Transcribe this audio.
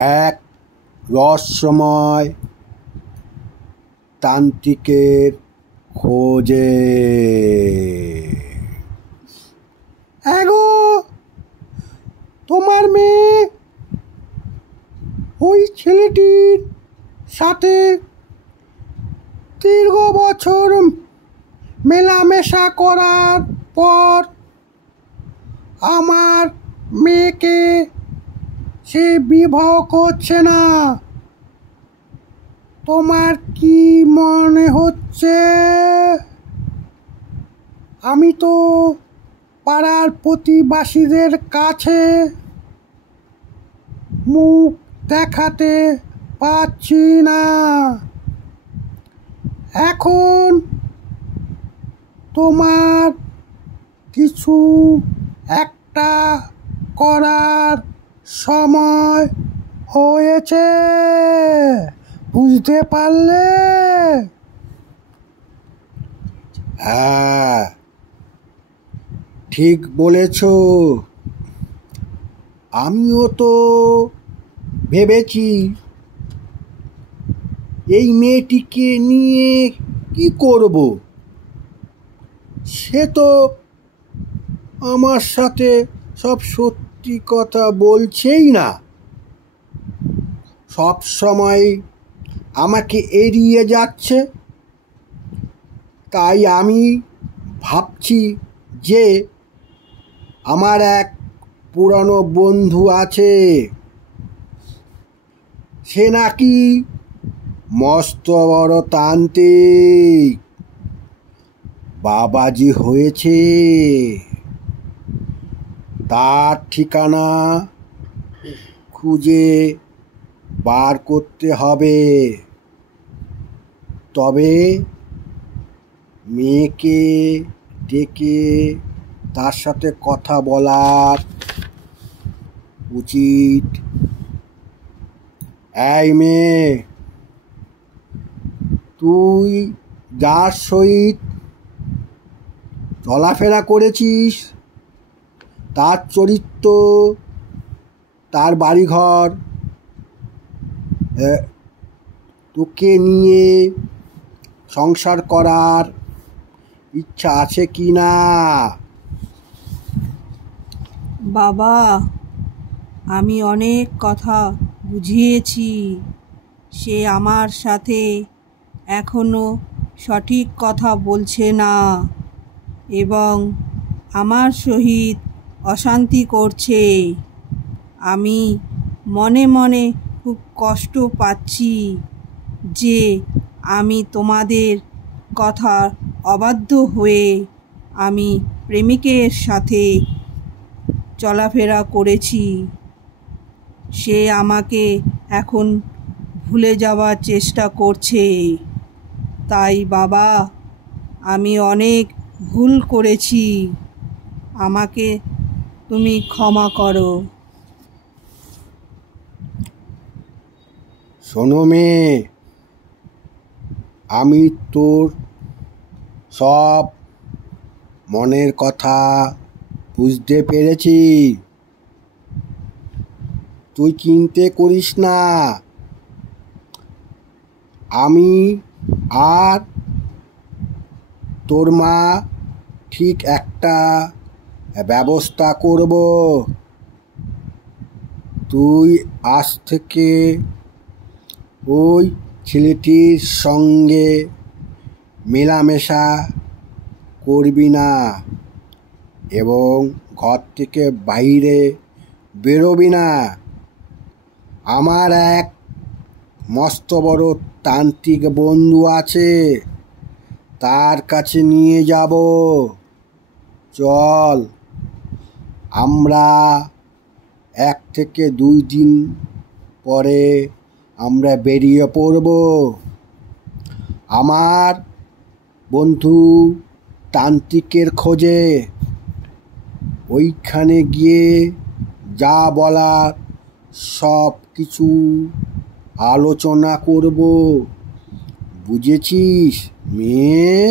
এক রহস্যময় তান্ত্রিকের খোঁজে। এগো, তোমার মেয়ে ওই ছেলেটির সাথে দীর্ঘ বছর মেলামেশা করার পর আমার মেয়েকে সে বিবাহ করছে না। তোমার কি মনে হচ্ছে? আমি তো পাড়ার প্রতিবেশীদের কাছে মুখ দেখাতে পারছি না। এখন তোমার কিছু একটা করার সময় হয়েছে, বুঝতে পারলে? হ্যাঁ, ঠিক বলেছ। আমিও তো ভেবেছি এই মেয়েটিকে নিয়ে কি করব। সে তো আমার সাথে সব সত্যি কথা বলছেই না, সব সময় আমাকে এড়িয়ে যাচ্ছে। তাই আমি ভাবছি যে আমার এক পুরানো বন্ধু আছে, সে নাকি মস্ত বড় তান্ত্রিক, বাবাজি হয়েছে। তার ঠিকানা খুঁজে বার করতে হবে। তবে মেয়েকে ডেকে তার সাথে কথা বলার উচিত। এই মেয়ে, তুই যার সহিত চলাফেরা করেছিস, তার চরিত্র, তার বাড়িঘর, তোকে নিয়ে সংসার করার ইচ্ছা আছে কি না? বাবা, আমি অনেক কথা বুঝিয়েছি। সে আমার সাথে এখনো সঠিক কথা বলছে না এবং আমার সহিত অশান্তি করছে। আমি মনে মনে খুব কষ্ট পাচ্ছি যে আমি তোমাদের কথার অবাধ্য হয়ে আমি প্রেমিকের সাথে চলাফেরা করেছি। সে আমাকে এখন ভুলে যাওয়ার চেষ্টা করছে। তাই বাবা, আমি অনেক ভুল করেছি, আমাকে তুমি ক্ষমা করো। শোনো মেয়ে, আমি তোর সব মনের কথা বুঝতে পেরেছি। তুই চিন্তা করিস না। আমি আর তোর মা ঠিক একটা ব্যবস্থা করব। তুই আজ থেকে ওই ছেলেটির সঙ্গে মেলামেশা করবি না এবং ঘর থেকে বাইরে বেরোবি না। আমার এক মস্ত বড় তান্ত্রিক বন্ধু আছে, তার কাছে নিয়ে যাব। চল, আমরা 1 থেকে 2 দিন পরে আমরা বেরিয়ে পড়ব। আমার বন্ধু তান্ত্রিকের খোঁজে। ওইখানে গিয়ে যা বলার সব কিছু আলোচনা করব। বুঝেছিস মেয়ে?